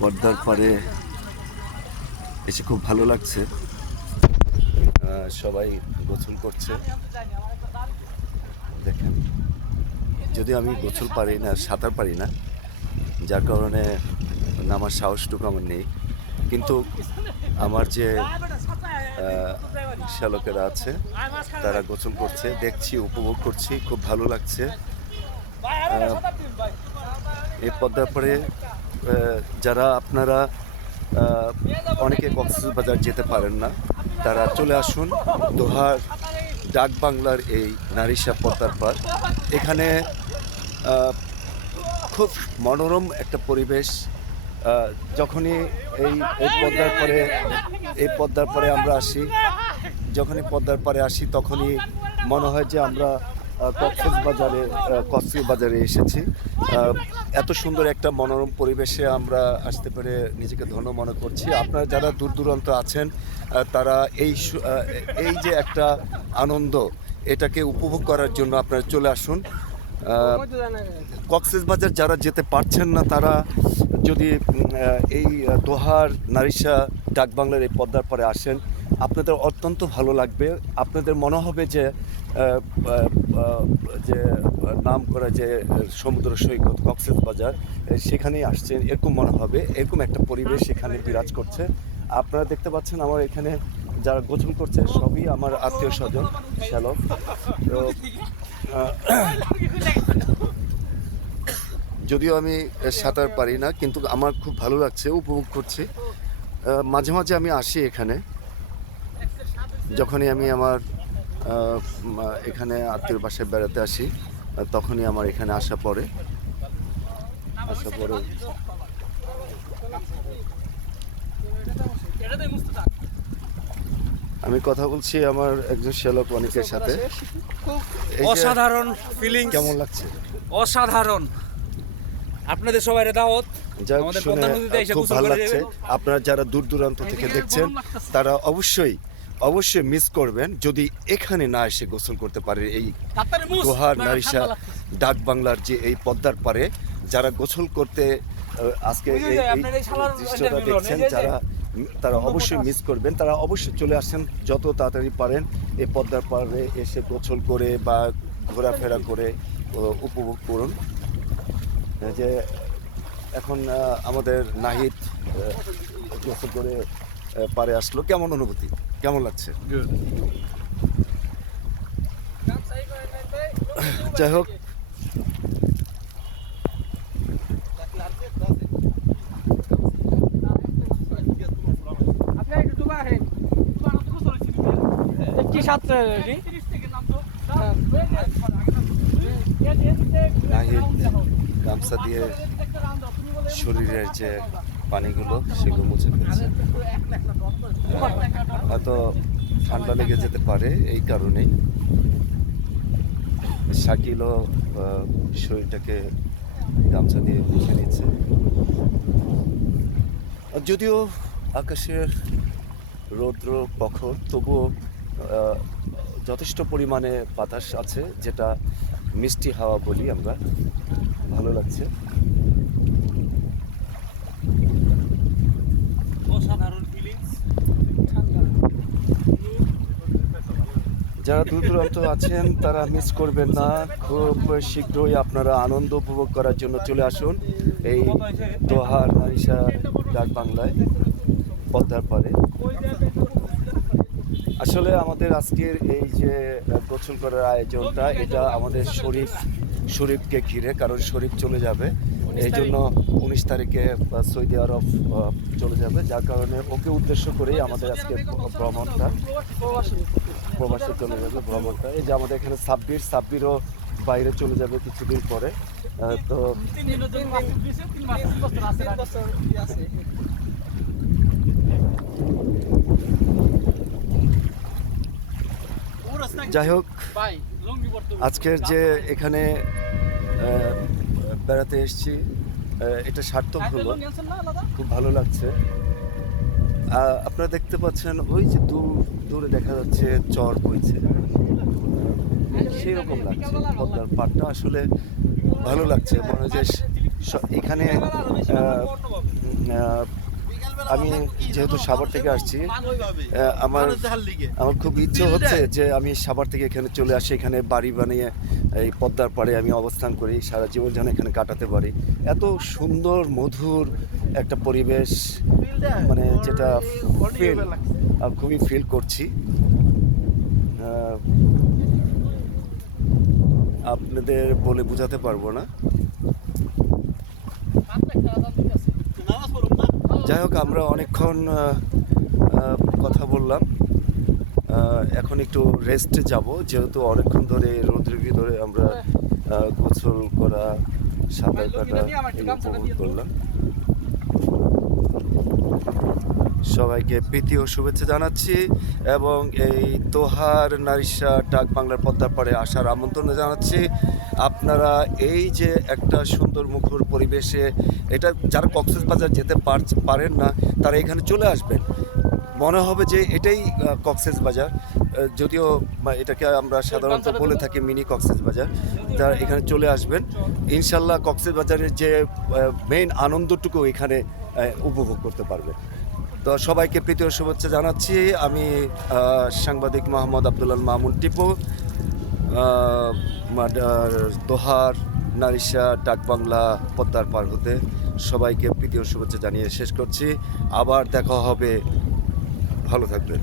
পদ্মার পাড়ে এসে খুব ভালো লাগছে। সবাই গোসল করছে দেখেন। যদিও আমি গোসল পারি না, সাঁতার পারি না, যার কারণে নামার সাহসটুকু আমার নেই, কিন্তু আমার যে শ্যালকেরা আছে তারা গোসল করছে, দেখছি, উপভোগ করছি, খুব ভালো লাগছে। এই পদ্মার পরে যারা আপনারা অনেকে কক্সবাজার যেতে পারেন না, তারা চলে আসুন দোহার ডাক বাংলার এই নারিশা পদ্মার পাড়। এখানে খুব মনোরম একটা পরিবেশ। যখনই এই পদ্মার পরে আমরা আসি, যখনই পদ্মার পাড়ে আসি তখনই মনে হয় যে আমরা কক্সবাজারে এসেছি। এত সুন্দর একটা মনোরম পরিবেশে আমরা আসতে পেরে নিজেকে ধন্য মনে করছি। আপনারা যারা দূর দূরান্ত আছেন তারা এই যে একটা আনন্দ, এটাকে উপভোগ করার জন্য আপনারা চলে আসুন। কক্সবাজার যারা যেতে পারছেন না তারা যদি এই দোহার নারিশা ডাকবাংলার এই পদ্মার পাড়ে আসেন, আপনাদের অত্যন্ত ভালো লাগবে। আপনাদের মনে হবে যে যে নাম করা যে সমুদ্র সৈকত কক্সবাজার, সেখানেই আসছেন এরকম মনে হবে। এরকম একটা পরিবেশ এখানে বিরাজ করছে। আপনারা দেখতে পাচ্ছেন আমার এখানে যারা গোসল করছে সবই আমার আত্মীয় স্বজন, শ্যালক। তো যদিও আমি সাঁতার পারি না, কিন্তু আমার খুব ভালো লাগছে, উপভোগ করছি। মাঝে মাঝে আমি আসি এখানে, যখনই আমি আমার এখানে আত্মীয় বাসায় বেড়াতে আসি তখনই আমার এখানে আসা পড়ে। আমি কথা বলছি আমার একজন শ্যালক অনেকের সাথে। অসাধারণ ফিলিং, কেমন লাগছে? অসাধারণ। আপনাদের সবাই দাওয়াত, আমাদের পদ্মা নদীতে এসে খুব ভালো লাগছে। আপনারা যারা দূর দূরান্ত থেকে দেখছেন তারা অবশ্যই মিস করবেন যদি এখানে না এসে গোসল করতে পারে। এই দোহার নারিশা ডাক বাংলার যে এই পদ্মার পারে যারা গোসল করতে আজকে এই দৃশ্যটা দেখছেন, তারা অবশ্যই মিস করবেন। তারা অবশ্যই চলে আসেন যত তাড়াতাড়ি পারেন এই পদ্মার পাড়ে এসে গোসল করে বা ঘোরাফেরা করে উপভোগ করুন। যে এখন আমাদের নাহিদ গোসল করে পারে আসলো, কেমন অনুভূতি, কেমন লাগছে? যাই হোক, নাহিদ গামছা দিয়ে শরীরের যে পানিগুলো সেগুলো মুছে ফেলছে। হয়তো ঠান্ডা লেগে যেতে পারে, এই কারণেই শাকিলও শরীরটাকে গামছা দিয়ে মুছে নিচ্ছে। যদিও আকাশের রৌদ্র প্রখর, তবুও যথেষ্ট পরিমাণে বাতাস আছে, যেটা মিষ্টি হাওয়া বলি আমরা। ভালো লাগছে। যারা দূর দূরান্ত আছেন তারা মিস করবেন না, খুব শীঘ্রই আপনারা আনন্দ উপভোগ করার জন্য চলে আসুন এই দোহার নারিশা ডাক বাংলায় পদ্মার পাড়ে। আসলে আমাদের আজকের এই যে গোসল করার আয়োজনটা, এটা আমাদের শরীফকে ঘিরে, কারণ শরীফ চলে যাবে, এই জন্য 19 তারিখে সৌদি আরব চলে যাবে, যার কারণে ওকে উদ্দেশ্য করেই আমাদের আজকে প্রবাসে চলে যাবে ভ্রমণটা। এই যে আমাদের এখানে সাব্বিরও বাইরে চলে যাবে কিছুদিন পরে। তো যাই হোক, আজকের যে এখানে বেড়াতে এসেছি এটা সার্থক হলো, খুব ভালো লাগছে। আপনারা দেখতে পাচ্ছেন ওই যে দূরে দেখা যাচ্ছে চর বইছে, সেই রকম লাগছে। পদ্মার পাড়টা আসলে ভালো লাগছে। মনে হয় যে এখানে আমি যেহেতু সাভার থেকে আসছি, আমার আমার খুব ইচ্ছে হচ্ছে যে আমি সাভার থেকে এখানে চলে আসি, এখানে বাড়ি বানিয়ে এই পদ্মার পাড়ে আমি অবস্থান করি, সারা জীবন যেন এখানে কাটাতে পারি। এত সুন্দর মধুর একটা পরিবেশ, মানে যেটা ফিল খুবই ফিল করছি। আপনাদের বলে বোঝাতে পারবো না। যাই হোক, আমরা অনেকক্ষণ কথা বললাম, এখন একটু রেস্টে যাব, যেহেতু অনেকক্ষণ ধরে রৌদ্রের ভিতরে আমরা গোসল করা, সাঁতার কাটা উপভোগ করলাম। সবাইকে প্রীতি ও শুভেচ্ছা জানাচ্ছি এবং এই দোহার নারিশা ডাক বাংলার পদ্মার পাড়ে আসার আমন্ত্রণ জানাচ্ছি। আপনারা এই যে একটা সুন্দর মুখর পরিবেশে, এটা যারা কক্সবাজার যেতে পারেন না তারা এখানে চলে আসবেন, মনে হবে যে এটাই কক্সবাজার, যদিও এটাকে আমরা সাধারণত বলে থাকি মিনি কক্সবাজার। যারা এখানে চলে আসবেন, ইনশাল্লাহ কক্সবাজারের যে মেইন আনন্দটুকু এখানে উপভোগ করতে পারবেন। তো সবাইকে প্রীতি ও শুভেচ্ছা জানাচ্ছি। আমি সাংবাদিক মোহাম্মদ আব্দুল্লাহ মামুন টিপু, দোহার নারিশা ডাকবাংলা পদ্মার পার হতে সবাইকে প্রীতি ও শুভেচ্ছা জানিয়ে শেষ করছি। আবার দেখা হবে, ভালো থাকবেন।